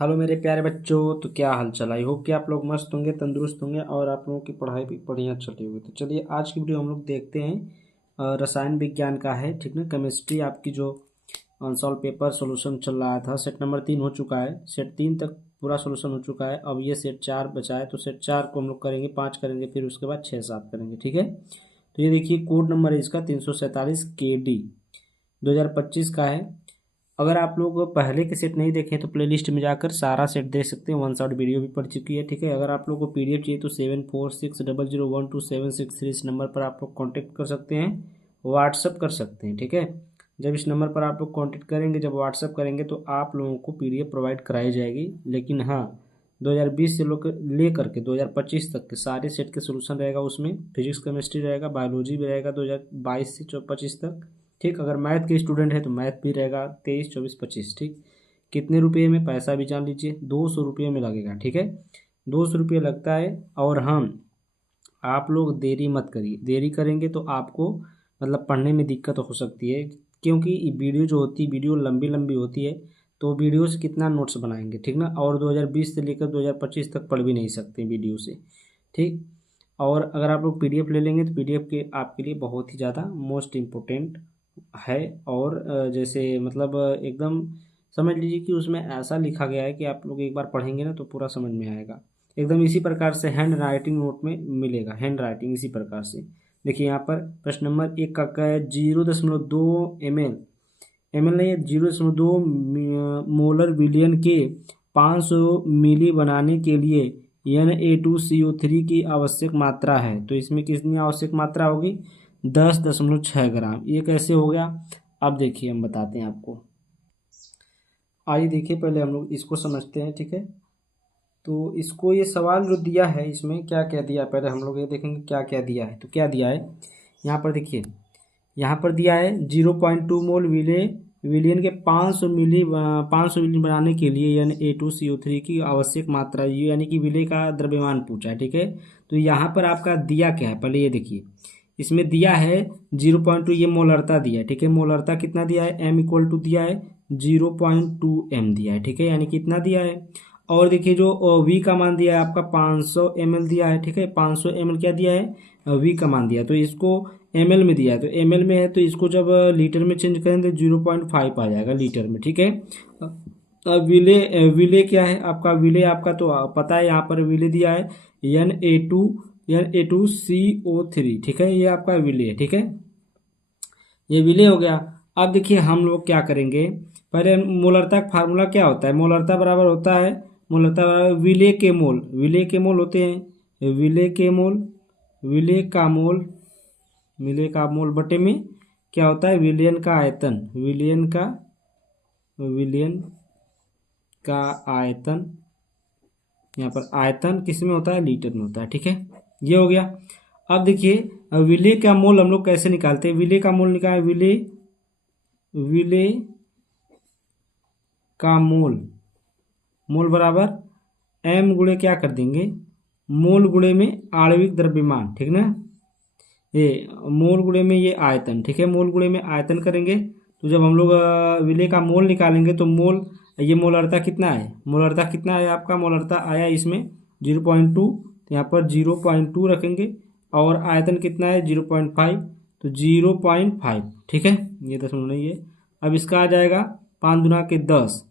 Hello मेरे प्यारे बच्चों। तो क्या हाल चाल, आई होप कि आप लोग मस्त होंगे, तंदुरुस्त होंगे और आप लोगों की पढ़ाई भी बढ़िया चल रही होगी। तो चलिए आज की वीडियो हम लोग देखते हैं रसायन विज्ञान का है, ठीक ना। केमिस्ट्री आपकी जो अनसॉल्व पेपर सोल्यूशन चल रहा था, सेट नंबर 3 हो चुका है। सेट 3 तक पूरा सोल्यूशन हो चुका है। अब ये सेट 4 बचा है, तो सेट 4 को हम लोग करेंगे, 5 करेंगे, फिर उसके बाद 6-7 करेंगे, ठीक है। तो ये देखिए कोड नंबर है इसका 347 KD 2025 का है। अगर आप लोग पहले के सेट नहीं देखें तो प्लेलिस्ट में जाकर सारा सेट देख सकते हैं। वन शॉट वीडियो भी पड़ चुकी है, ठीक है। अगर आप लोग को पीडीएफ चाहिए तो 7460012763 इस नंबर पर आप लोग कांटेक्ट कर सकते हैं, व्हाट्सअप कर सकते हैं, ठीक है। जब इस नंबर पर आप लोग कांटेक्ट करेंगे, जब व्हाट्सअप करेंगे तो आप लोगों को पीडीएफ प्रोवाइड कराई जाएगी। लेकिन हाँ, 2020 से ले करके 2025 तक के सारे सेट के सोल्यूशन रहेगा उसमें। फिजिक्स केमिस्ट्री रहेगा, बायोलॉजी भी रहेगा 2022 से 25 तक, ठीक। अगर मैथ के स्टूडेंट है तो मैथ भी रहेगा 23, 24, 25, ठीक। कितने रुपये में, पैसा भी जान लीजिए, 200 रुपये में लगेगा, ठीक है। 200 रुपये लगता है। और हम आप लोग देरी मत करिए, देरी करेंगे तो आपको मतलब पढ़ने में दिक्कत हो सकती है, क्योंकि वीडियो जो होती है वीडियो लंबी लंबी होती है। तो वीडियो से कितना नोट्स बनाएंगे, ठीक ना। और 2020 से लेकर 2025 तक पढ़ भी नहीं सकते वीडियो से, ठीक। और अगर आप लोग पीडीएफ ले लेंगे तो पीडीएफ के आपके लिए बहुत ही ज़्यादा मोस्ट इम्पोर्टेंट है। और जैसे मतलब एकदम समझ लीजिए कि उसमें ऐसा लिखा गया है कि आप लोग एक बार पढ़ेंगे ना तो पूरा समझ में आएगा। एकदम इसी प्रकार से हैंड राइटिंग नोट में मिलेगा, हैंड राइटिंग इसी प्रकार से। देखिए यहाँ पर प्रश्न नंबर 1 का है 0.2 ml नहीं है, 0.2 मोलर विलियन के 500 मिली बनाने के लिए Na2CO3 की आवश्यक मात्रा है। तो इसमें कितनी आवश्यक मात्रा होगी? 10.6 ग्राम। ये कैसे हो गया? अब देखिए हम बताते हैं आपको। आइए देखिए, पहले हम लोग इसको समझते हैं, ठीक है। तो इसको ये सवाल जो दिया है इसमें क्या क्या दिया है, पहले हम लोग ये देखेंगे क्या क्या दिया है। तो क्या दिया है यहाँ पर देखिए, यहाँ पर दिया है 0.2 मोल विलियन के 500 मिली बनाने के लिए Na2CO3 की आवश्यक मात्रा, ये यानी कि विलय का द्रव्यमान पूछा है, ठीक है। तो यहाँ पर आपका दिया क्या है, पहले ये देखिए। इसमें दिया है 0.2, ये मोलरता दिया है, ठीक है। मोलरता कितना दिया है? M = दिया है 0.2 m दिया है, ठीक है, यानी कितना दिया है। और देखिए जो V का मान दिया है आपका 500 ml दिया है, ठीक है। 500 ml क्या दिया है? V का मान दिया है। तो इसको ml में दिया है, तो ml में है तो इसको जब लीटर में चेंज करेंगे तो 0.5 आ जाएगा लीटर में, ठीक है। अब विले क्या है आपका? विले आपका तो पता है, यहाँ पर विले दिया है Na2CO3, ठीक है। ये आपका विले है, ठीक है। ये विलय हो गया। अब देखिए हम लोग क्या करेंगे, पहले मोलरता का फार्मूला क्या होता है? मोलरता बराबर होता है, मोलरता बराबर विलय के मोल, विलय के मोल होते हैं, विलय के मोल, विलय का मोल, विलय का मोल बटे में क्या होता है? विलयन का आयतन, विलयन का आयतन। यहाँ पर आयतन किस में होता है? लीटर में होता है, ठीक है। ये हो गया। अब देखिए विलय का मोल हम लोग कैसे निकालते हैं? विलय का मोल निकाल, विलय का मोल बराबर m गुणे क्या कर देंगे? मोल गुणे में आणविक द्रव्यमान, ठीक ना। ये मोल गुणे में ये आयतन, ठीक है। मोल गुणे में आयतन करेंगे तो जब हम लोग विलय का मोल निकालेंगे तो मोल, ये मोलरता कितना है? मोलरता कितना है आपका? मोलरता आया इसमें 0.2, तो यहाँ पर 0.2 रखेंगे। और आयतन कितना है? 0.5, तो 0.5, ठीक है। ये 10 नहीं है। अब इसका आ जाएगा 5 दूना के 10,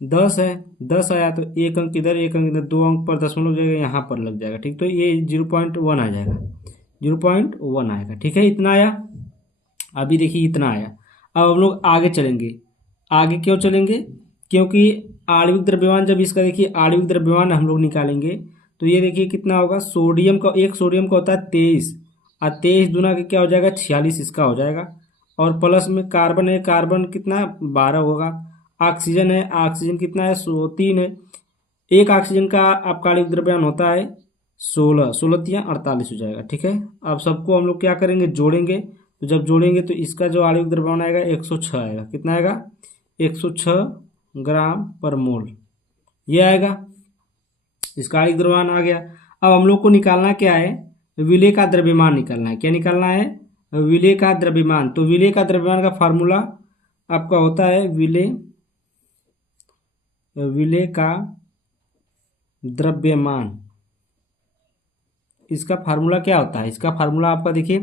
10 है, 10 आया तो एक अंक इधर, एक अंक इधर, 2 अंक पर दशमलव जाएगा, यहाँ पर लग जाएगा, ठीक। तो ये 0.1 आ जाएगा, 0.1 आएगा, ठीक है। इतना आया। अभी देखिए इतना आया। अब हम लोग आगे चलेंगे। आगे क्यों चलेंगे? क्योंकि आणविक द्रव्यमान, जब इसका देखिए आणविक द्रव्यमान हम लोग निकालेंगे तो ये देखिए कितना होगा। सोडियम का, एक सोडियम का होता है 23, और 23 दूना के क्या हो जाएगा? 46, इसका हो जाएगा। और प्लस में कार्बन है, कार्बन कितना? 12 होगा। ऑक्सीजन है, ऑक्सीजन कितना है? 3 है। एक ऑक्सीजन का आपका आणविक द्रव्यमान होता है 16, 16×3 = 48 हो जाएगा, ठीक है। अब सबको हम लोग क्या करेंगे? जोड़ेंगे। तो जब जोड़ेंगे तो इसका जो आणविक द्रव्यमान आएगा 106 आएगा। कितना आएगा? 106 ग्राम पर मोल, ये आएगा। इसका आणविक द्रव्यमान आ गया। अब हम लोग को निकालना क्या है? विलय का द्रव्यमान निकालना है। क्या निकालना है? विलय का द्रव्यमान। तो विलय का द्रव्यमान का फार्मूला आपका होता है विलय विलेय का द्रव्यमान, इसका फार्मूला क्या होता है? इसका फार्मूला आपका देखिए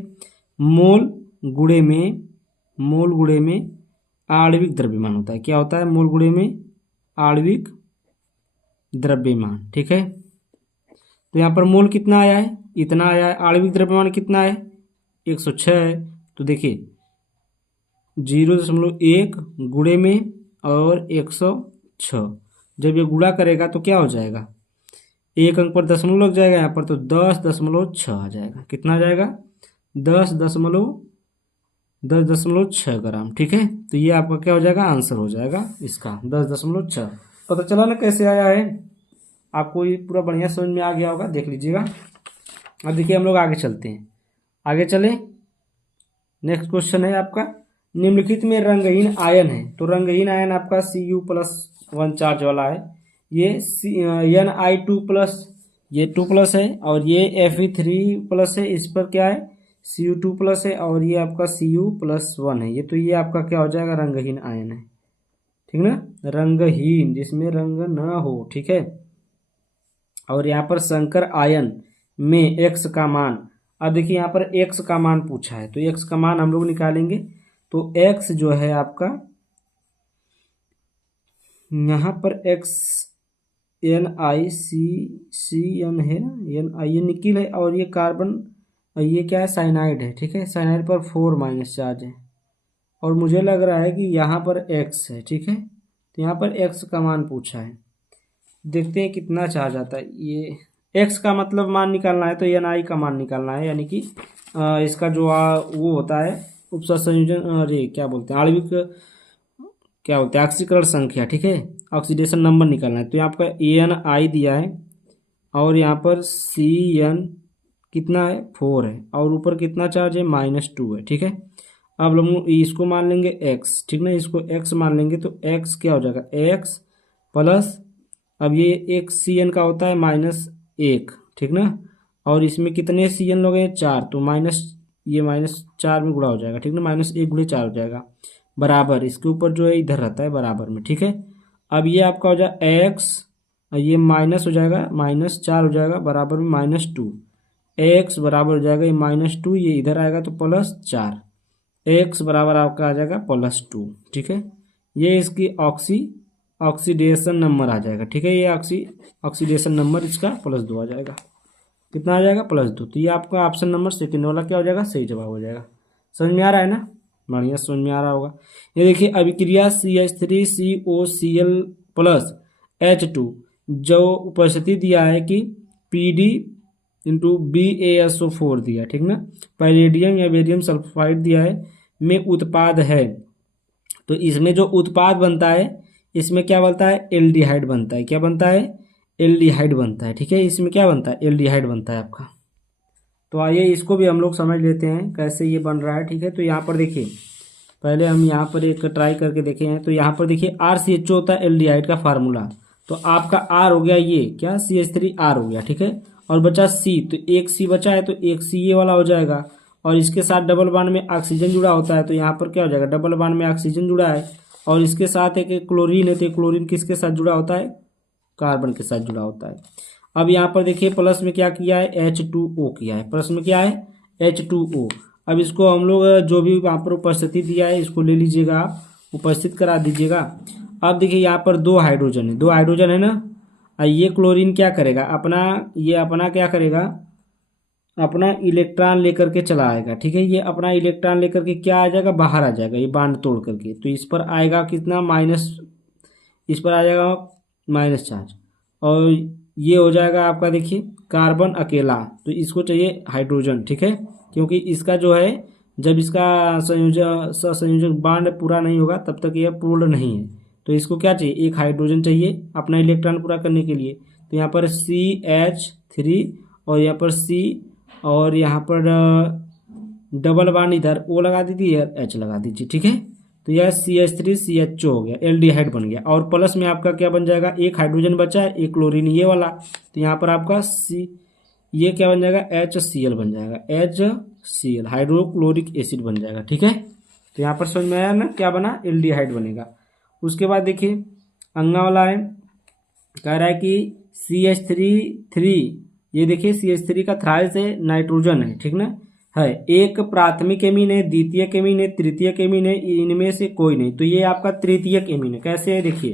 मोल गुणे में आणविक द्रव्यमान होता है। क्या होता है? मोल गुणे में आणविक द्रव्यमान। ठीक है, तो यहाँ पर मोल कितना आया है? इतना आया है। आणविक द्रव्यमान कितना है? 106 है। तो देखिए 0.1 गुणे में और 106, जब ये गुणा करेगा तो क्या हो जाएगा? एक अंक पर दशमलव लग जाएगा यहाँ पर, तो 10.6 आ जाएगा। कितना आ जाएगा? 10.6 ग्राम। ठीक है, तो ये आपका क्या हो जाएगा? आंसर हो जाएगा इसका 10.6। पता चला ना कैसे आया है? आपको ये पूरा बढ़िया समझ में आ गया होगा, देख लीजिएगा। अब देखिए हम लोग आगे चलते हैं। आगे चले, नेक्स्ट क्वेश्चन है आपका, निम्नलिखित में रंगहीन आयन है। तो रंगहीन आयन आपका Cu+1 चार्ज वाला है। ये Ni2+, ये 2+ है, और ये Fe3+ है। इस पर क्या है? Cu2+ है, और ये आपका Cu+1 है। तो ये आपका क्या हो जाएगा? रंगहीन आयन है। ठीक ना, रंगहीन, जिसमें रंग न हो। ठीक है, और यहाँ पर संकर आयन में x का मान, अब देखिए यहाँ पर x का मान पूछा है, तो x का मान हम लोग निकालेंगे। तो x जो है आपका, यहाँ पर x NiCN है ना, ये निकिल है, और ये कार्बन, ये क्या है? साइनाइड है। ठीक है, साइनाइड पर 4- चार्ज है, और मुझे लग रहा है कि यहाँ पर x है। ठीक है, तो यहाँ पर x का मान पूछा है, देखते हैं कितना चार्ज आता है। ये x का मतलब मान निकालना है, तो Ni का मान निकालना है, यानी कि इसका जो वो होता है उपसंयोजन, अरे क्या बोलते हैं, आणविक क्या बोलते हैं, ऑक्सीकरण संख्या। ठीक है, ऑक्सीडेशन नंबर निकालना है। तो यहाँ आपका Ni दिया है, और यहाँ पर Cn कितना है? 4 है, और ऊपर कितना चार्ज है? -2 है। ठीक है, अब लोग इसको मान लेंगे x। ठीक ना, इसको x मान लेंगे, तो x क्या हो जाएगा? x प्लस, अब ये एक Cn का होता है -1। ठीक ना, और इसमें कितने Cn लोग हैं? 4, तो ये -4 में गुणा हो जाएगा। ठीक ना, -1 × 4 हो जाएगा, बराबर इसके ऊपर जो है इधर रहता है बराबर में। ठीक है, अब ये आपका हो जाएगा x, ये माइनस हो जाएगा, -4 हो जाएगा, बराबर में -2। x बराबर हो जाएगा ये -2, ये इधर आएगा तो +4, x बराबर आपका आ जाएगा +2। ठीक है, ये इसकी ऑक्सीडेशन नंबर आ जाएगा। ठीक है, ये ऑक्सीडेशन नंबर इसका +2 आ जाएगा। कितना आ जाएगा? +2। तो ये आपका ऑप्शन नंबर सेकंड वाला क्या हो जाएगा? सही जवाब हो जाएगा। समझ में आ रहा है ना? बढ़िया समझ में आ रहा होगा। ये देखिए अभिक्रिया CH3COCl+H2, जो उपस्थिति दिया है कि PD × BaSO4 दिया। ठीक ना, पैलेडियम या बेरियम सल्फाइड दिया है, में उत्पाद है। तो इसमें जो उत्पाद बनता है, इसमें क्या बनता है? एल्डिहाइड बनता है। क्या बनता है? एल्डिहाइड बनता है। ठीक है, इसमें क्या बनता है? एल्डिहाइड बनता है आपका। तो आइए इसको भी हम लोग समझ लेते हैं कैसे ये बन रहा है। ठीक है, तो यहाँ पर देखिए, पहले हम यहाँ पर एक ट्राई करके देखे हैं। तो यहाँ पर देखिए RCHO होता है एल्डिहाइड का फार्मूला। तो आपका R हो गया, ये क्या? CH3R हो गया। ठीक है, और बचा C, तो एक C बचा है, तो एक C ये वाला हो जाएगा, और इसके साथ डबल बॉन्ड में ऑक्सीजन जुड़ा होता है, तो यहाँ पर क्या हो जाएगा? डबल बॉन्ड में ऑक्सीजन जुड़ा है, और इसके साथ एक क्लोरीन है, तो क्लोरीन किसके साथ जुड़ा होता है? कार्बन के साथ जुड़ा होता है। अब यहाँ पर देखिए प्लस में क्या किया है? H2O किया है। प्लस में क्या है? H2O। अब इसको हम लोग जो भी वहाँ पर उपस्थिति दिया है, इसको ले लीजिएगा आप, उपस्थित करा दीजिएगा। अब देखिए यहाँ पर 2 हाइड्रोजन है, 2 हाइड्रोजन है ना, ये क्लोरीन क्या करेगा? अपना क्या करेगा? अपना इलेक्ट्रॉन लेकर के चला आएगा। ठीक है, ये अपना इलेक्ट्रॉन लेकर के क्या आ जाएगा? बाहर आ जाएगा, ये बांड तोड़ करके। तो इस पर आएगा कितना? इस पर आ जाएगा माइनस चार्ज, और ये हो जाएगा आपका देखिए कार्बन अकेला, तो इसको चाहिए हाइड्रोजन। ठीक है, क्योंकि इसका जो है, जब इसका सहसंयोजक बांड पूरा नहीं होगा तब तक यह पूर्ण नहीं है। तो इसको क्या चाहिए? एक हाइड्रोजन चाहिए अपना इलेक्ट्रॉन पूरा करने के लिए। तो यहाँ पर CH3, और यहाँ पर C, और यहाँ पर डबल बांड इधर O लगा दीजिए, H लगा दीजिए। ठीक है, तो यह CH3CHO हो गया, एल्डिहाइड बन गया। और प्लस में आपका क्या बन जाएगा? एक हाइड्रोजन बचा है, एक क्लोरीन ये वाला, तो यहाँ पर आपका ये क्या बन जाएगा? HCl बन जाएगा, HCl हाइड्रोक्लोरिक एसिड बन जाएगा। ठीक है, तो यहाँ पर समझ में आया ना क्या बना? एल्डिहाइड बनेगा। उसके बाद देखिए अगला वाला है कह रहा है कि CH3 ये देखिए CH3 का थ्राइस है, नाइट्रोजन है, ठीक ना है। एक प्राथमिक एमीन है, द्वितीयक एमीन है, तृतीयक एमीन है, इनमें से कोई नहीं। तो ये आपका तृतीयक एमीन है। कैसे है देखिए,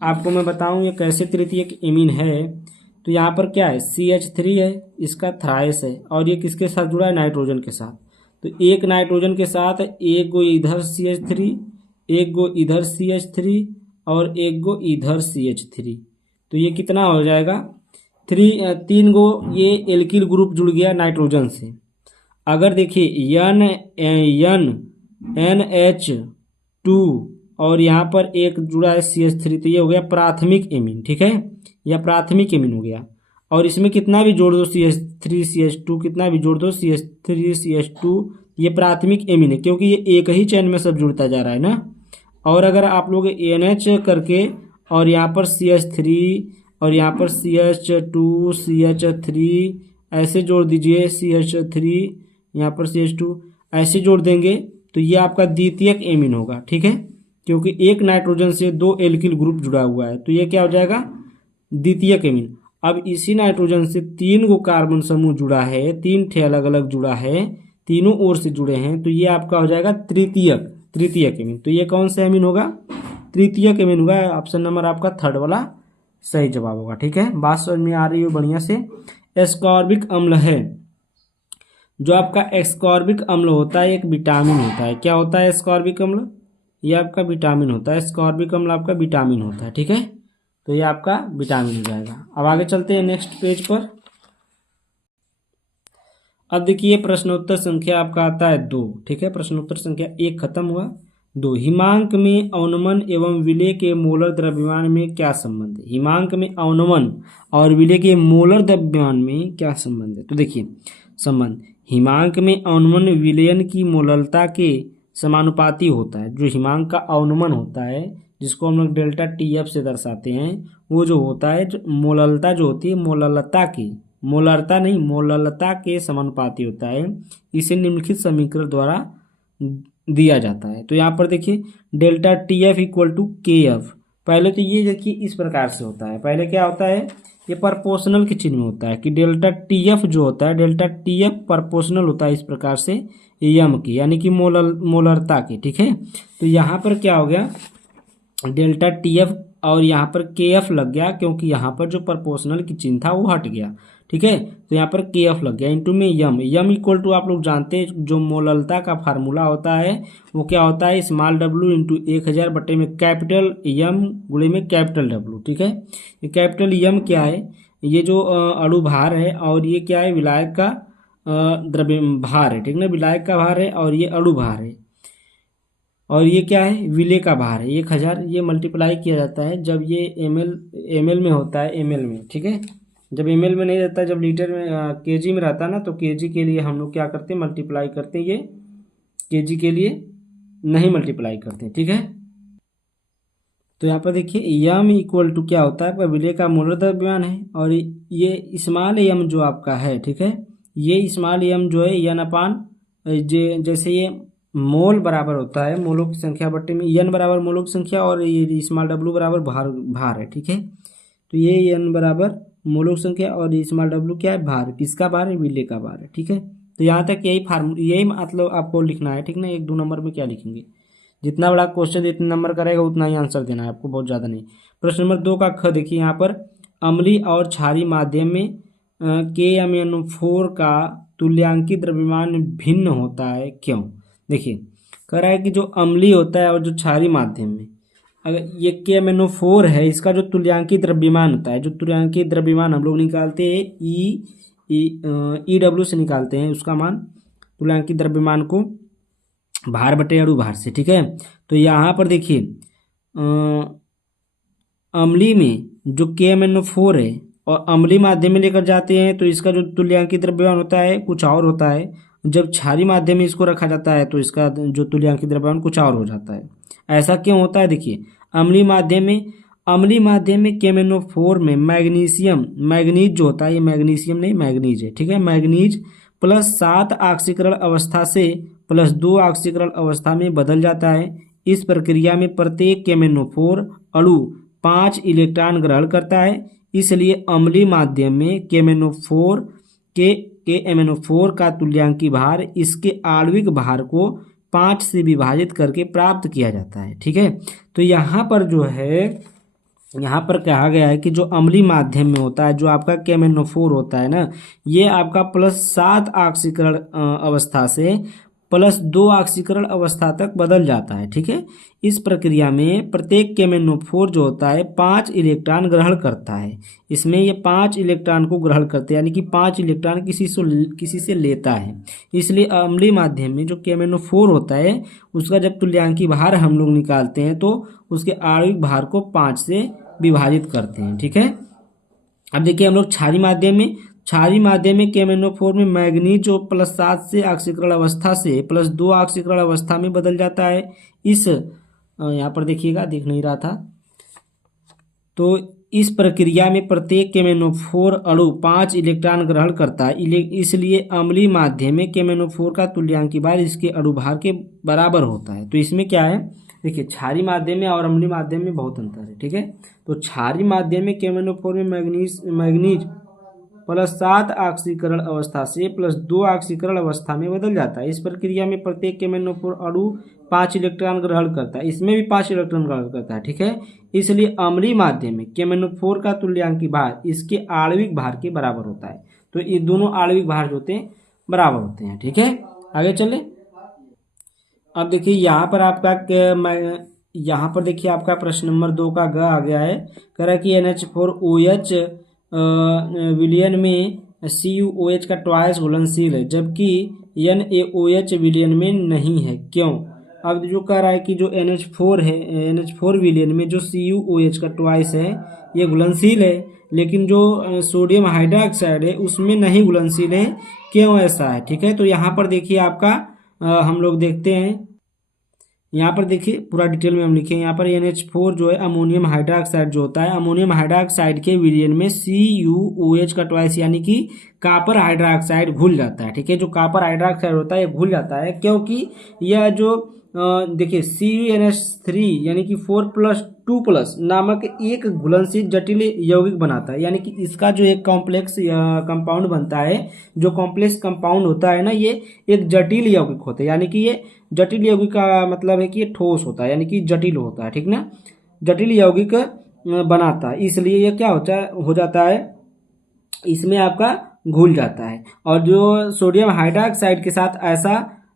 आपको मैं बताऊं ये कैसे तृतीयक एमीन है। तो यहाँ पर क्या है, CH3 है, इसका थ्राइस है, और ये किसके साथ जुड़ा है, नाइट्रोजन के साथ। तो एक नाइट्रोजन के साथ एक गो इधर CH3, एक गो इधर CH3 और एक गो इधर CH3। तो ये कितना हो जाएगा, 3 गो ये एल्किल ग्रुप जुड़ गया नाइट्रोजन से। अगर देखिए NH2 और यहाँ पर एक जुड़ा है CH3, तो ये हो गया प्राथमिक एमीन, ठीक है, या प्राथमिक एमीन हो गया। और इसमें कितना भी जोड़ दो CH3 CH2, कितना भी जोड़ दो CH3 CH2, ये प्राथमिक एमीन है, क्योंकि ये एक ही चैन में सब जुड़ता जा रहा है ना। और अगर आप लोग NH करके और यहाँ पर CH3 और यहाँ पर CH2 CH3 ऐसे जोड़ दीजिए, CH3 यहाँ पर CH2 ऐसे जोड़ देंगे, तो ये आपका द्वितीयक एमीन होगा, ठीक है, क्योंकि एक नाइट्रोजन से 2 एल्किल ग्रुप जुड़ा हुआ है। तो ये क्या हो जाएगा, द्वितीयक एमीन। अब इसी नाइट्रोजन से 3 गो कार्बन समूह जुड़ा है, 3 ठे अलग अलग जुड़ा है, तीनों ओर से जुड़े हैं, तो ये आपका हो जाएगा तृतीयक एमीन। तो ये कौन सा एमीन होगा, तृतीयक एमीन होगा। ऑप्शन नंबर आपका 3rd वाला सही जवाब होगा, ठीक है। बात समझ में आ रही है बढ़िया से। एस्कॉर्बिक अम्ल है, जो आपका एस्कॉर्बिक अम्ल होता है एक विटामिन होता है। क्या होता है एस्कॉर्बिक अम्ल, ये आपका विटामिन होता है। एस्कॉर्बिक अम्ल आपका विटामिन होता है, ठीक है, तो ये आपका विटामिन हो जाएगा। अब आगे चलते हैं नेक्स्ट पेज पर। अब देखिए प्रश्नोत्तर संख्या आपका आता है 2, ठीक है, प्रश्नोत्तर संख्या 1 खत्म हुआ। 2, हिमांक में अवनमन एवं विलेय के मोलर द्रव्यमान में क्या संबंध है। हिमांक में अवनमन और विलेय के मोलर द्रव्यमान में क्या संबंध है। तो देखिए संबंध, हिमांक में अवनमन विलयन की मोलरता के समानुपाती होता है। जो हिमांक का अवनमन होता है, जिसको हम लोग डेल्टा TF से दर्शाते हैं, वो जो होता है, जो मोलरता जो होती है, मोलरता के समानुपाती होता है। इसे निम्नलिखित समीकरण द्वारा दिया जाता है। तो यहाँ पर देखिए delta TF equal to KF। पहले तो ये देखिए इस प्रकार से होता है, पहले क्या होता है, ये प्रोपोर्शनल के चिन्ह में होता है कि डेल्टा TF जो होता है, डेल्टा TF प्रोपोर्शनल होता है इस प्रकार से यम की, यानी कि मोलरता की, ठीक है। तो यहाँ पर क्या हो गया, डेल्टा TF और यहाँ पर KF लग गया, क्योंकि यहाँ पर जो प्रोपोर्शनल की चिन्ह था वो हट गया, ठीक है। तो यहाँ पर KF लग गया, इंटू में यम इक्वल टू आप लोग जानते हैं जो मोलरता का फार्मूला होता है वो क्या होता है, स्मॉल w इंटू 1000 बटे में कैपिटल M गुणे में कैपिटल W, ठीक है। ये कैपिटल M क्या है, ये जो अणु भार है, और ये क्या है, विलायक का द्रव्य भार है, ठीक ना, विलायक का भार है, और ये अणु भार है, और ये क्या है, विलेय का भार है 1000। ये मल्टीप्लाई किया जाता है जब ये ml में होता है, ml में, ठीक है। जब ml में नहीं रहता, जब लीटर में kg में रहता है ना, तो kg के लिए हम लोग क्या करते हैं, मल्टीप्लाई करते हैं, ये kg के लिए नहीं मल्टीप्लाई करते, ठीक है। तो यहाँ पर देखिए यम इक्वल टू क्या होता है, विलेय का मोलर द्रव्यमान है, और ये स्मॉल एम जो आपका है, ठीक है, ये स्मॉल एम जो है n अपान जैसे ये मोल बराबर होता है मोलों की संख्या बट्टे में n बराबर मोलों की संख्या, और ये स्मॉल w बराबर भार है, ठीक है। तो ये n बराबर मोलों की संख्या और ये स्मॉल w क्या है, भार, किसका भार है, विलेय का भार है, ठीक है। तो यहाँ तक यही मतलब आपको लिखना है, ठीक ना। 1-2 नंबर में क्या लिखेंगे, जितना बड़ा क्वेश्चन जितने नंबर का रहेगा उतना ही आंसर देना है आपको, बहुत ज़्यादा नहीं। प्रश्न नंबर 2 का ख देखिए, यहाँ पर अम्लीय और क्षारीय माध्यम में KMnO4 का तुल्यांकी द्रव्यमान भिन्न होता है, क्यों। देखिए कह रहा है कि जो अम्लीय होता है और जो क्षारीय माध्यम में, अगर ये KMnO4 है, इसका जो तुल्यांकी द्रव्यमान होता है, जो तुल्यांकी द्रव्यमान हम लोग निकालते हैं EW से निकालते हैं उसका मान, तुल्यांकी द्रव्यमान को भार बटे अणु भार से, ठीक है। तो यहाँ पर देखिए अम्लीय में जो KMnO4 है और अम्लीय माध्यम में लेकर जाते हैं, तो इसका जो तुल्यांकी द्रव्यमान होता है कुछ और होता है। जब क्षारीय माध्यम में इसको रखा जाता है तो इसका जो तुल्यांकी द्रव्यमान कुछ और हो जाता है। ऐसा क्यों होता है, देखिए अम्लीय माध्यम में KMnO4 में मैग्नीज जो होता है, ये मैग्नीशियम नहीं मैग्नीज है, ठीक है, मैग्नीज +7 ऑक्सीकरण अवस्था से +2 ऑक्सीकरण अवस्था में बदल जाता है। इस प्रक्रिया में प्रत्येक KMnO4 अणु 5 इलेक्ट्रॉन ग्रहण करता है। इसलिए अम्लीय माध्यम में KMnO4 का तुल्यांकी भार इसके आणविक भार को 5 से विभाजित करके प्राप्त किया जाता है। ठीक है, तो यहाँ पर जो है, यहाँ पर कहा गया है कि जो अम्लीय माध्यम में होता है, जो आपका KMnO4 होता है ना, ये आपका +7 ऑक्सीकरण अवस्था से +2 ऑक्सीकरण अवस्था तक बदल जाता है। ठीक है, इस प्रक्रिया में प्रत्येक KMnO4 जो होता है 5 इलेक्ट्रॉन ग्रहण करता है। इसमें ये 5 इलेक्ट्रॉन को ग्रहण करते हैं, यानी कि 5 इलेक्ट्रॉन किसी से लेता है। इसलिए अम्लीय माध्यम में जो KMnO4 होता है उसका जब तुल्यांकी भार हम लोग निकालते हैं तो उसके आणविक भार को 5 से विभाजित करते हैं। ठीक है, अब देखिए हम लोग क्षारीय माध्यम में KMnO4 में मैग्नीज जो +7 से ऑक्सीकरण अवस्था से +2 ऑक्सीकरण अवस्था में बदल जाता है। इस यहाँ पर देखिएगा, दिख नहीं रहा था, तो इस प्रक्रिया में प्रत्येक KMnO4 अणु 5 इलेक्ट्रॉन ग्रहण करता है। इसलिए अम्लीय माध्यम में KMnO4 का तुल्यांकी भार इसके अणुभार के बराबर होता है। तो इसमें क्या है, देखिए क्षारीय माध्यम में और अम्लीय माध्यम में बहुत अंतर है। ठीक है, तो क्षारीय माध्यम में KMnO4 में मैग्नीज +7 ऑक्सीकरण अवस्था से +2 ऑक्सीकरण अवस्था में बदल जाता है। इस प्रक्रिया में प्रत्येक KMnO4 अणु 5 इलेक्ट्रॉन ग्रहण करता है। इसमें भी 5 इलेक्ट्रॉन ग्रहण करता है। ठीक है, इसलिए अम्लीय माध्यम में KMnO4 का तुल्यांकी भार इसके आणविक भार के बराबर होता है। तो ये दोनों आणविक भार जो होते हैं बराबर होते हैं। ठीक है, आगे चले। अब देखिए यहाँ पर आपका प्रश्न नंबर 2 का ग आ गया है। कह रहा है कि NH4OH विलयन में CuOH का ट्वाइस घुलनशील है, जबकि NaOH विलयन में नहीं है, क्यों? अब जो कह रहा है कि जो NH4 है, NH4 विलयन में जो CuOH का ट्वाइस है ये घुलनशील है, लेकिन जो सोडियम हाइड्रोक्साइड है उसमें नहीं घुलनशील है, क्यों ऐसा है? ठीक है, तो यहाँ पर देखिए आपका हम लोग देखते हैं, यहाँ पर देखिए पूरा डिटेल में हम लिखे हैं। यहाँ पर NH4 जो है अमोनियम हाइड्रोक्साइड जो होता है, अमोनियम हाइड्रोक्साइड के विलयन में CuOH का ट्वाइस यानी कि कॉपर हाइड्रोक्साइड घुल जाता है। ठीक है, जो कॉपर हाइड्रोक्साइड होता है ये घुल जाता है, क्योंकि यह जो देखिए CuNH3 यानी कि 4+2+ नामक एक घुलनशील जटिल यौगिक बनाता है। यानी कि इसका जो एक कॉम्प्लेक्स कंपाउंड बनता है, जो कॉम्प्लेक्स कंपाउंड होता है ना, ये एक जटिल यौगिक होता है। यानी कि ये जटिल यौगिक का मतलब है कि ये ठोस होता है, यानी कि जटिल होता है। ठीक ना, जटिल यौगिक बनाता है, इसलिए ये क्या हो जाता है, इसमें आपका घुल जाता है। और जो सोडियम हाइड्रोक्साइड के साथ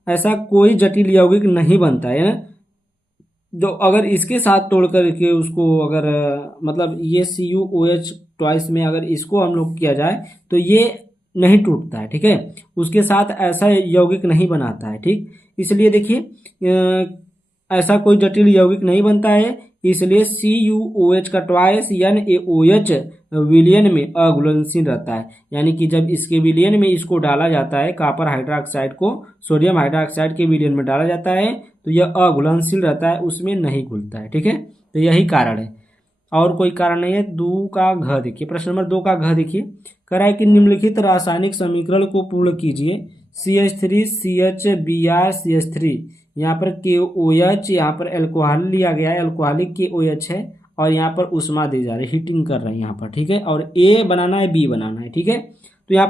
ऐसा कोई जटिल यौगिक नहीं बनता है ना, जो अगर इसके साथ तोड़ करके उसको अगर मतलब ये CuOH ट्वाइस में अगर इसको हम लोग किया जाए तो ये नहीं टूटता है। ठीक है, उसके साथ ऐसा यौगिक नहीं बनाता है। ठीक, इसलिए देखिए ऐसा कोई जटिल यौगिक नहीं बनता है, इसलिए CuOH का ट्वाइस NaOH विलयन में अघुलनशील रहता है। यानी कि जब इसके विलयन में इसको डाला जाता है, कॉपर हाइड्रोक्साइड को सोडियम हाइड्रोक्साइड के विलयन में डाला जाता है, तो यह अघुलनशील रहता है, उसमें नहीं घुलता है। ठीक है, तो यही कारण है, और कोई कारण नहीं है। 2 का घ देखिए, प्रश्न नंबर 2 का घ देखिए, कह रहा है कि निम्नलिखित रासायनिक समीकरण को पूर्ण कीजिए। CH3 CH Br CH3, यहाँ पर KOH, यहाँ पर एल्कोहल लिया गया है, एल्कोहलिक KOH है, और यहाँ पर उष्मा दी जा रही है, हीटिंग कर रहे हैं यहाँ पर। ठीक है, और A बनाना है, B बनाना है। ठीक है, तो यहाँ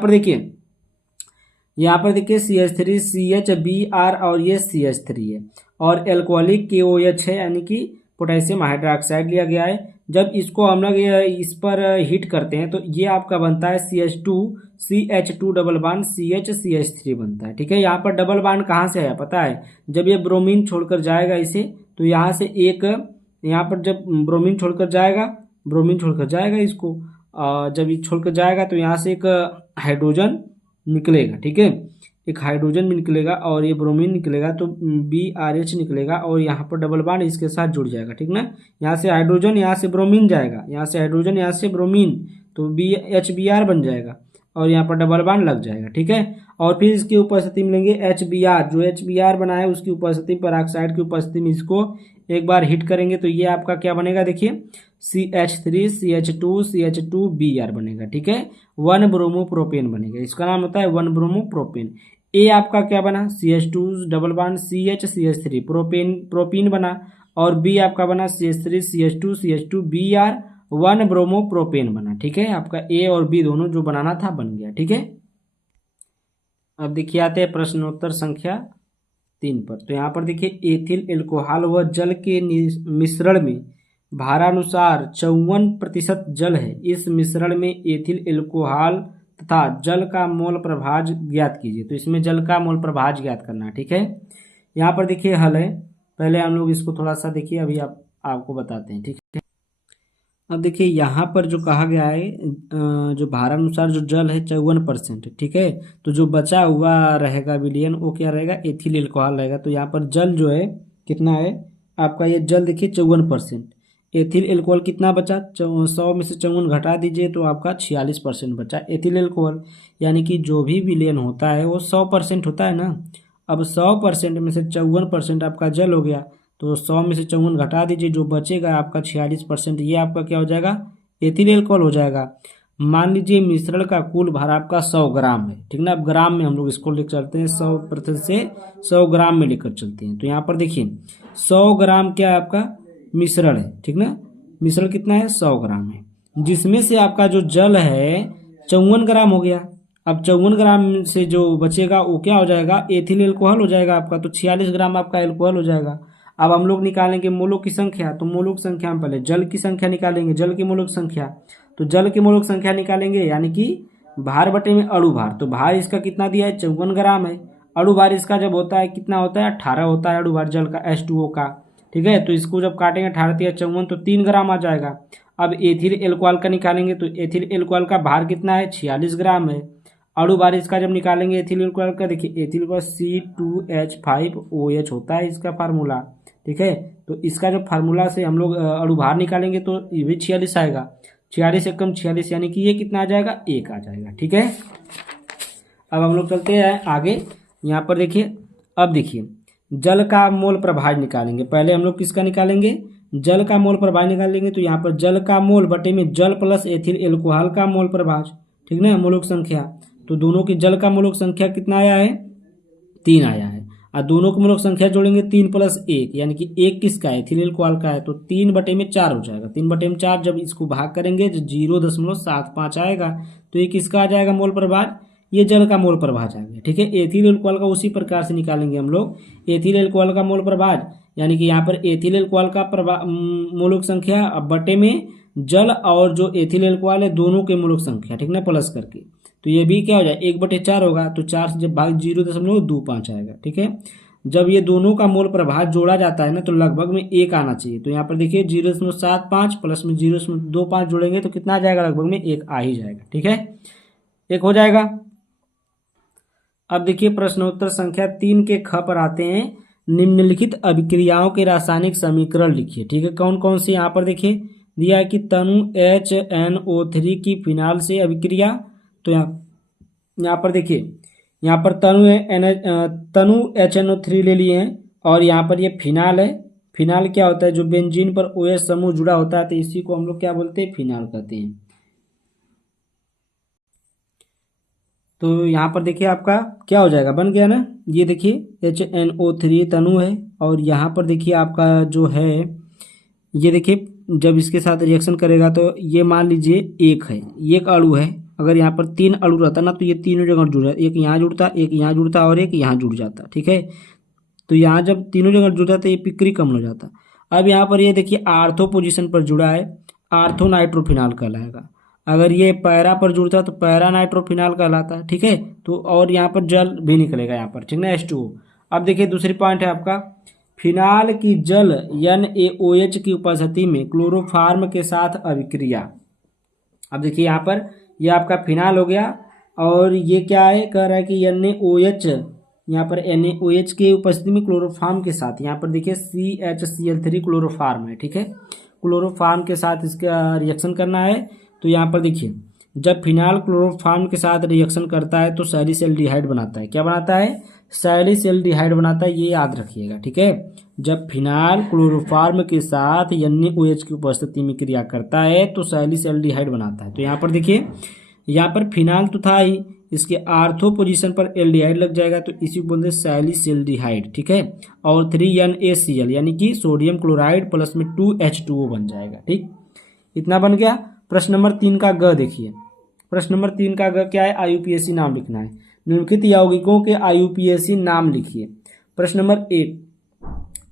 पर देखिए CH3 CH Br और ये CH3 है, और एल्कोहलिक KOH है, यानी कि पोटेशियम हाइड्रोक्साइड लिया गया है। जब इसको हम लोग इस पर हीट करते हैं तो ये आपका बनता है CH2 डबल बॉन्ड CH3 बनता है। ठीक है, यहाँ पर डबल बॉन्ड कहाँ से है पता है? जब ये ब्रोमीन छोड़कर जाएगा इसे, तो यहाँ से एक, यहाँ पर जब ब्रोमीन छोड़कर जाएगा इसको, जब ये छोड़कर जाएगा तो यहाँ से एक हाइड्रोजन निकलेगा। ठीक है, एक हाइड्रोजन भी निकलेगा और ये ब्रोमीन निकलेगा, तो BRH निकलेगा, और यहाँ पर डबल बॉन्ड इसके साथ जुड़ जाएगा। ठीक ना, यहाँ से हाइड्रोजन, यहाँ से ब्रोमीन जाएगा, यहाँ से हाइड्रोजन, यहाँ से ब्रोमीन, तो HBr बन जाएगा, और यहाँ पर डबल बॉन्ड लग जाएगा। ठीक है, और फिर इसकी उपस्थिति मिलेंगे HBr, जो HBr बना है उसकी उपस्थिति पर ऑक्साइड की उपस्थिति में इसको एक बार हीट करेंगे तो ये आपका क्या बनेगा, देखिए CH3 CH2 Br बनेगा। ठीक है, 1 ब्रोमोप्रोपेन बनेगा, इसका नाम होता है 1 ब्रोमोप्रोपेन। ए आपका क्या बना, CH2 double bond CH CH3 propane बना, और बी आपका बना CH3 CH2 CH2 Br 1 bromo propane बना। ठीक है, आपका ए और बी दोनों जो बनाना था बन गया। ठीक है, अब देखिए आते हैं प्रश्नोत्तर संख्या 3 पर। तो यहाँ पर देखिए एथिल एल्कोहल व जल के मिश्रण में भारानुसार 54% जल है। इस मिश्रण में एथिल एल्कोहल तथा जल का मोल प्रभाज ज्ञात कीजिए। तो इसमें जल का मोल प्रभाज ज्ञात करना है। ठीक है, यहाँ पर देखिए हल है, पहले हम लोग इसको थोड़ा सा देखिए, अभी आपको बताते हैं। ठीक है, अब देखिए यहाँ पर जो कहा गया है जो भारानुसार जो जल है 54%। ठीक है, तो जो बचा हुआ रहेगा विलयन वो क्या रहेगा, एथिल एल्कोहल रहेगा। तो यहाँ पर जल जो है कितना है आपका, ये जल देखिए 54%। एथिल एल्कोहल कितना बचा, 100 में से 54 घटा दीजिए तो आपका 46% बचा एथिल एल्कोहल। यानी कि जो भी विलयन होता है वो 100% होता है ना। अब 100% में से 54% आपका जल हो गया, तो 100 में से 54 घटा दीजिए, जो बचेगा आपका 46%, ये आपका क्या हो जाएगा, एथिल एल्कोहल हो जाएगा। मान लीजिए मिश्रण का कुल भार आपका 100 ग्राम है। ठीक ना, अब ग्राम में हम लोग इसको लेकर चलते हैं, 100% से 100 ग्राम में लेकर चलते हैं। तो यहाँ पर देखिए 100 ग्राम क्या है आपका मिश्रण है। ठीक ना, मिश्रण कितना है, 100 ग्राम है, जिसमें से आपका जो जल है 54 ग्राम हो गया। अब 54 ग्राम से जो बचेगा वो क्या हो जाएगा, एथिल एल्कोहल हो जाएगा आपका। तो 46 ग्राम आपका एल्कोहल हो जाएगा। अब हम लोग निकालेंगे मोलों की संख्या। तो मोलों की संख्या में पहले जल की संख्या निकालेंगे, जल की मोलों की संख्या। तो जल की मोलों की संख्या निकालेंगे, यानी कि भार बटे में अणु भार। तो भार इसका कितना दिया है, 54 ग्राम है। अणु भार इसका जब होता है कितना होता है, 18 होता है अणु भार जल का, H2O का। ठीक है, तो इसको जब काटेंगे 18 या 54 तो 3 ग्राम आ जाएगा। अब एथिल एल्कोहल का निकालेंगे, तो एथिल एल्कोहल का भार कितना है, 46 ग्राम है। अणु भार इसका जब निकालेंगे एथिल एल्कोहल का, देखिए एथिल एल्कोहल C2H5OH होता है इसका फार्मूला। ठीक है, तो इसका जो फार्मूला से हम लोग अणु भार निकालेंगे तो ये भी 46 आएगा। 46 से कम 46, यानी कि ये कितना आ जाएगा, 1 आ जाएगा। ठीक है, अब हम लोग चलते हैं आगे। यहाँ पर देखिए, अब देखिए जल का मोल प्रभाज निकालेंगे। पहले हम लोग किसका निकालेंगे, जल का मोल प्रभाज निकालेंगे। तो यहाँ पर जल का मोल बटे में जल प्लस एथिल एल्कोहल का मोल प्रभाज। ठीक ना, मोलों संख्या। तो दोनों की जल का मोलों संख्या कितना आया है, 3 आया है। और दोनों को मोलों संख्या जोड़ेंगे 3 + 1, यानी कि 1 किसका है, एथिल एल्कोहल का है। तो 3/4 हो जाएगा। 3/4 जब इसको भाग करेंगे तो 0.75 आएगा। तो ये किसका आ जाएगा मोल प्रभाज, ये जल का मोल प्रभाज आ गया। ठीक है, एथिल एल्कोहल का उसी प्रकार से निकालेंगे हम लोग। एथिल एल्कोहल का मोल प्रभाज, यानी कि यहाँ पर एथिल एल्कोहल का मोलों संख्या बटे में जल और जो एथिल एल्कोहल है दोनों के मोलों संख्या। ठीक ना, प्लस करके। तो ये भी क्या हो जाए, 1/4 होगा। तो 4 से जब भाग 0.25 आएगा। ठीक है, जब ये दोनों का मोल प्रभाज जोड़ा जाता है ना तो लगभग में 1 आना चाहिए। तो यहाँ पर देखिए 0.75 प्लस में 0.25 जोड़ेंगे तो कितना आ जाएगा, लगभग में 1 आ ही जाएगा। ठीक है, 1 हो जाएगा। अब देखिए प्रश्नोत्तर संख्या 3 के ख पर आते हैं। निम्नलिखित अभिक्रियाओं के रासायनिक समीकरण लिखिए। ठीक है, कौन कौन सी यहाँ पर देखिए दिया है कि तनु HNO3 की फिनाल से अभिक्रिया। तो यहाँ पर देखिए, यहाँ पर तनु HNO3 ले लिए हैं और यहाँ पर ये फिनाल है। फिनाल क्या होता है, जो बेंजीन पर OH समूह जुड़ा होता है, तो इसी को हम लोग क्या बोलते हैं, फिनाल कहते हैं। तो यहाँ पर देखिए आपका क्या हो जाएगा, बन गया ना। ये देखिए HNO3 तनु है और यहाँ पर देखिए आपका जो है, ये देखिए जब इसके साथ रिएक्शन करेगा तो ये मान लीजिए 1 है, एक अणु है। अगर यहाँ पर 3 अणु रहता ना तो ये तीनों जगह जुड़ जाता, एक यहाँ जुड़ता, एक यहाँ जुड़ता और एक यहाँ जुड़ जाता। ठीक है, तो यहाँ जब तीनों जगह जुड़ता तो ये पिक्री कम हो जाता। अब यहाँ पर ये देखिए आर्थो पोजीशन पर जुड़ा है, आर्थो नाइट्रोफिनाल कहलाएगा। अगर ये पैरा पर जुड़ता तो पैरा नाइट्रोफिनाल कहलाता है। ठीक है, तो और यहाँ पर जल भी निकलेगा यहाँ पर। ठीक ना, H2O। अब देखिए दूसरी पॉइंट है आपका, फिनाल की जल NaOH की उपस्थिति में क्लोरोफार्म के साथ अभिक्रिया। अब देखिए यहाँ पर ये आपका फिनाल हो गया और ये क्या है, कह रहा है कि NaOH, यहाँ पर NaOH की उपस्थिति में क्लोरोफार्म के साथ, यहाँ पर देखिए CHCl3 क्लोरोफार्म है। ठीक है, क्लोरोफार्म के साथ इसका रिएक्शन करना है। तो यहाँ पर देखिए जब फिनाल क्लोरोफार्म के साथ रिएक्शन करता है तो सैलिसिल्डिहाइड बनाता है। क्या बनाता है, सैलिसिल्डिहाइड बनाता है, ये याद रखिएगा। ठीक है, जब फिनाल क्लोरोफार्म के साथ NaOH की उपस्थिति में क्रिया करता है तो सैलिसिल्डिहाइड बनाता है। तो यहाँ पर देखिए, यहाँ पर फिनाल तो था ही, इसके आर्थो पोजीशन पर एल्डिहाइड लग जाएगा तो इसी को बोलते हैं सैलिसिल्डिहाइड, ठीक है। और 3NaCl यानी कि सोडियम क्लोराइड प्लस में 2H2O बन जाएगा, ठीक। इतना बन गया। प्रश्न नंबर 3 का ग देखिए। प्रश्न नंबर 3 का ग क्या है? IUPAC नाम लिखना है। निम्नलिखित यौगिकों के IUPAC नाम लिखिए। प्रश्न नंबर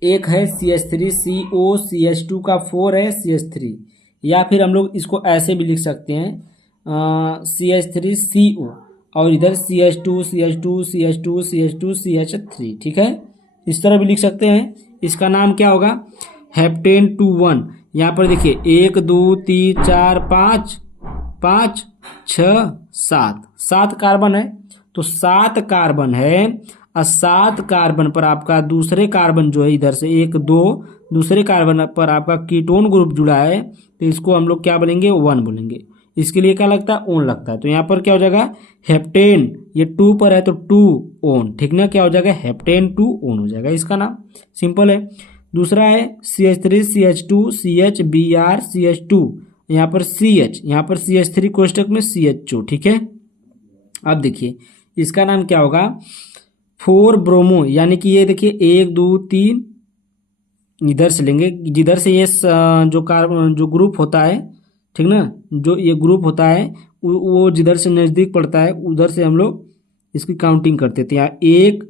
1 है CH3CO, CH2 का 4 है CH3, या फिर हम लोग इसको ऐसे भी लिख सकते हैं CH3CO और इधर CH2 CH2 CH2 CH2 CH3, ठीक है। इस तरह भी लिख सकते हैं। इसका नाम क्या होगा? हेप्टेन 2,1। यहाँ पर देखिए 1 2 3 4 5 5 6 7 कार्बन है, तो 7 कार्बन है और 7 कार्बन पर आपका दूसरे कार्बन जो है इधर से 1 2 दूसरे कार्बन पर आपका कीटोन ग्रुप जुड़ा है, तो इसको हम लोग क्या बोलेंगे? 1 बोलेंगे। इसके लिए क्या लगता है? ओन लगता है। तो यहाँ पर क्या हो जाएगा? हेप्टेन, ये 2 पर है तो 2 ओन, ठीक ना। क्या हो जाएगा? हेप्टेन 2 ओन हो जाएगा इसका नाम। सिंपल है। दूसरा है CH3 CH2 CHBr CH2, यहाँ पर CH, यहाँ पर CH3 कोष्टक में CHO, ठीक है। अब देखिए इसका नाम क्या होगा? 4 ब्रोमो, यानी कि ये देखिए 1 2 3 इधर से लेंगे, जिधर से ये जो कार्बन जो ग्रुप होता है, ठीक ना, जो ये ग्रुप होता है वो जिधर से नज़दीक पड़ता है उधर से हम लोग इसकी काउंटिंग करते थे। यहाँ 1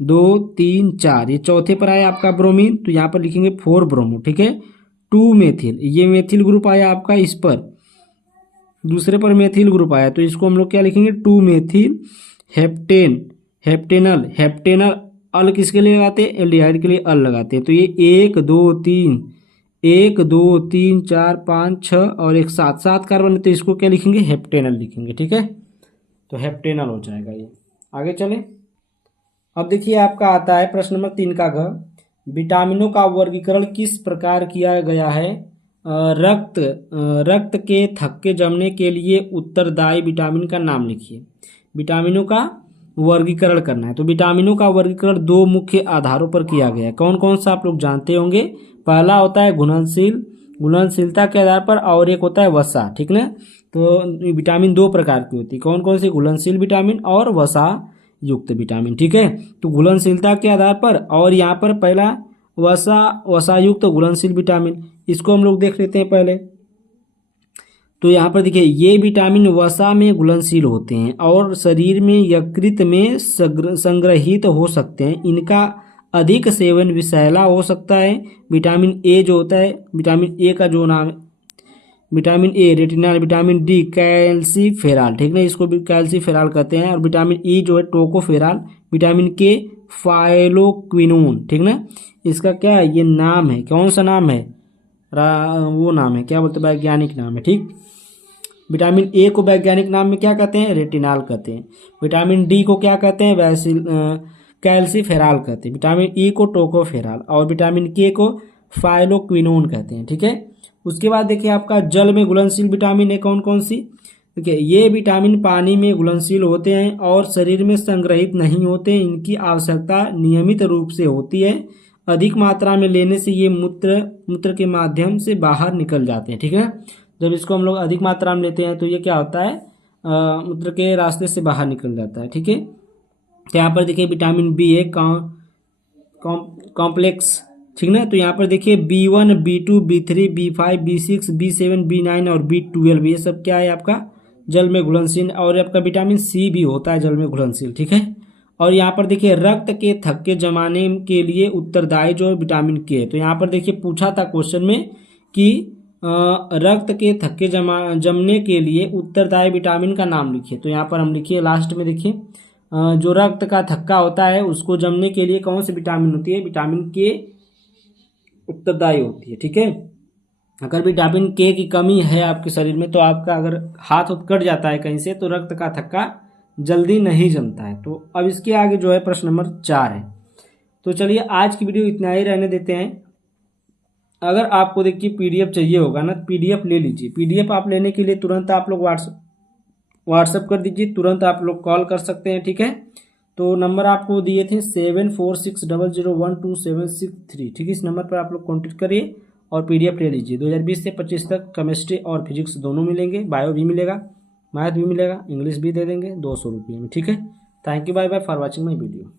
2 3 4, ये चौथे पर आया आपका ब्रोमीन, तो यहाँ पर लिखेंगे 4 ब्रोमो, ठीक है। 2 मेथिल, ये मेथिल ग्रुप आया आपका इस पर, दूसरे पर मेथिल ग्रुप आया, तो इसको हम लोग क्या लिखेंगे? 2 मेथिल हेप्टेन, हेप्टेनल। हेप्टेनल अल किसके लिए लगाते हैं? एल्डिहाइड के लिए अल लगाते हैं। तो ये 1 2 3 1 2 3 4 5 6 और एक 7 कार्बन है, तो इसको क्या लिखेंगे? हेप्टेनल लिखेंगे, ठीक है। तो हेप्टेनल हो जाएगा ये। आगे चले। अब देखिए आपका आता है प्रश्न नंबर 3 का घ। विटामिनों का वर्गीकरण किस प्रकार किया गया है? रक्त के थक्के जमने के लिए उत्तरदायी विटामिन का नाम लिखिए। विटामिनों का वर्गीकरण करना है, तो विटामिनों का वर्गीकरण 2 मुख्य आधारों पर किया गया है। कौन कौन सा आप लोग जानते होंगे? पहला होता है घुलनशीलता के आधार पर, और एक होता है वसा, ठीक ना। तो विटामिन 2 प्रकार की होती है। कौन कौन सी? घुलनशील विटामिन और वसा युक्त विटामिन, ठीक है। तो घुलनशीलता के आधार पर, और यहाँ पर पहला वसा युक्त घुलनशील विटामिन, इसको हम लोग देख लेते हैं पहले। तो यहाँ पर देखिए ये विटामिन वसा में घुलनशील होते हैं और शरीर में यकृत में संग्रहित हो सकते हैं। इनका अधिक सेवन विषैला हो सकता है। विटामिन ए जो होता है, विटामिन ए का जो नाम है vitamin A retinol, vitamin D calciferol, ठीक ना, इसको भी कैल्सीफेरॉल कहते हैं। और विटामिन ई जो है टोकोफेरॉल, विटामिन के फाइलोक्विनोन, ठीक ना। इसका क्या है? ये नाम है, कौन सा नाम है? वो नाम है, क्या बोलते हैं? वैज्ञानिक नाम है, ठीक। विटामिन ए को वैज्ञानिक नाम में क्या कहते हैं? रेटिनॉल कहते हैं। विटामिन डी को क्या कहते हैं? कैल्सीफेरॉल कहते हैं। विटामिन ई को टोकोफेरॉल और विटामिन के को फाइलोक्विनोन कहते हैं, ठीक है। उसके बाद देखिए आपका जल में घुलनशील विटामिन है कौन कौन सी? देखिए ये विटामिन पानी में घुलनशील होते हैं और शरीर में संग्रहित नहीं होते। इनकी आवश्यकता नियमित रूप से होती है। अधिक मात्रा में लेने से ये मूत्र के माध्यम से बाहर निकल जाते हैं, ठीक है। जब इसको हम लोग अधिक मात्रा में लेते हैं तो ये क्या होता है? मूत्र के रास्ते से बाहर निकल जाता है, ठीक है। तो यहाँ पर देखिए विटामिन बी है कॉम्प्लेक्स, ठीक ना। तो यहाँ पर देखिए B1 B2 B3 B5 B6 B7 B9 और B12, ये सब क्या है आपका? जल में घुलनशील। और आपका विटामिन सी भी होता है जल में घुलनशील, ठीक है। और यहाँ पर देखिए रक्त के थक्के जमाने के लिए उत्तरदायी जो विटामिन के है। तो यहाँ पर देखिए पूछा था क्वेश्चन में कि रक्त के थक्के जमने के लिए उत्तरदायी विटामिन का नाम लिखिए। तो यहाँ पर हम लिखिए लास्ट में, देखिए जो रक्त का थक्का होता है उसको जमने के लिए कौन सी विटामिन होती है? विटामिन के उत्तरदायी होती है, ठीक है। अगर विटामिन के की कमी है आपके शरीर में तो आपका अगर हाथ कट जाता है कहीं से तो रक्त का थक्का जल्दी नहीं जमता है। तो अब इसके आगे जो है प्रश्न नंबर 4 है। तो चलिए आज की वीडियो इतना ही रहने देते हैं। अगर आपको देखिए पीडीएफ चाहिए होगा ना, पीडीएफ ले लीजिए। पीडीएफ आप लेने के लिए तुरंत आप लोग व्हाट्सअप कर दीजिए, तुरंत आप लोग कॉल कर सकते हैं, ठीक है। तो नंबर आपको दिए थे 7460012763, ठीक है। इस नंबर पर आप लोग कॉन्टेक्ट करिए और पीडीएफ ले लीजिए। 2020 से 25 तक केमिस्ट्री और फिजिक्स दोनों मिलेंगे, बायो भी मिलेगा। मैथ भी मिलेगा, इंग्लिश भी दे देंगे 200 रुपये में। ठीक है, thank you, bye bye for watching my video.